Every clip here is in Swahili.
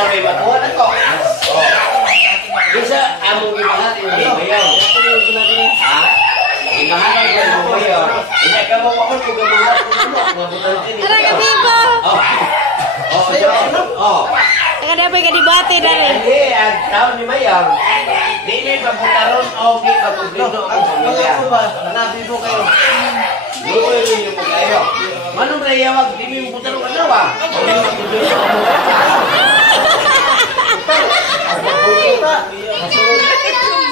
Bisa may makuha na to. Bisa among ibahan yung bayaw. Ha? Ibahan ang yung bayaw. Hindi ka mo makon kung gamahan ko. Ara ka bibo. Kada pa ka dibate dali. Hindi, ang taon ni Mayor. Dili pagputaron o di pagpublito ang pamilya. Nabibo kayo. Luoy rin yung magayo. Manong nayawag, di mo yung putaron ka nawa. Hindi mo pagpublito ang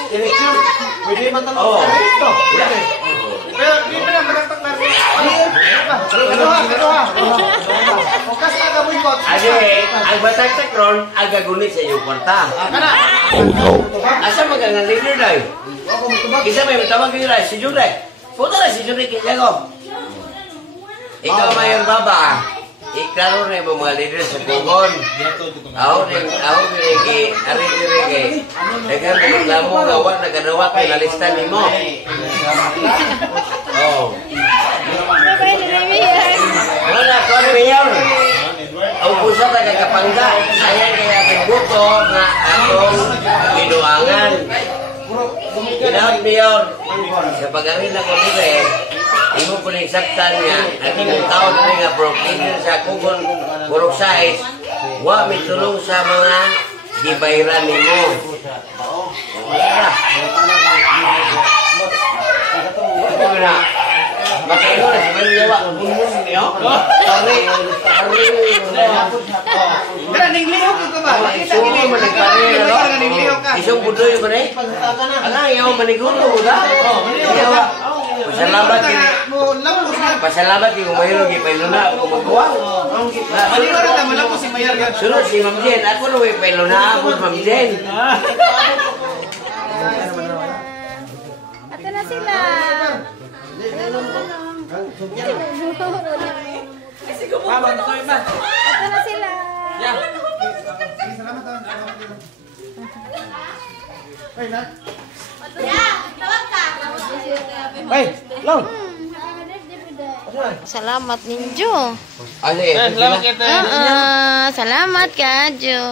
Eleksyon. Pwede matanong sa ito. Pero di mo na magandang narin. Kaduha. Focus na ka boycott. Ade, ang batag-tag ron, ang gagunit sa iyong kwarta. Asa magagang leader dahi? Isa may matawag yung rin, si Jurek. Puta na si Jurek, ko. Ikaw mayor baba. Iklaro na yung mga leader sa Pugon. Ako niligi, ari-irigi. Dagang reklamo gawa, nagadawa kay nalistan ni mo. Oh. Wala ko ni Mayor. Ang pusa taga Kapangga. Sayang kaya pagbuto na atong ginuangan. Ginaot Mayor. Sa pag-awin ako nila imo po na isaktan nga at imong taon na nga broken sa kugon burok size wa mitulong sa mga gibayran nimo. Wala. Makaino na si Mayor Yawa. Bunbun niyo. Sorry. Pero ningliho ka ba? Makita Isuo mo nagpare, no? Isang budoy mo na eh. Ala, yaw manigulo mo na. Yawa. Pasalamat yung Mayor gipeluna ako magawa. Maniguro ta mo si Mayor. Sunod si Ma'am Jen, ako na may peluna ako Ma'am Jen. Ato na sila. Ato na sila. Hey, long. Salamat ninyo. Salamat Salamat ka, Jo.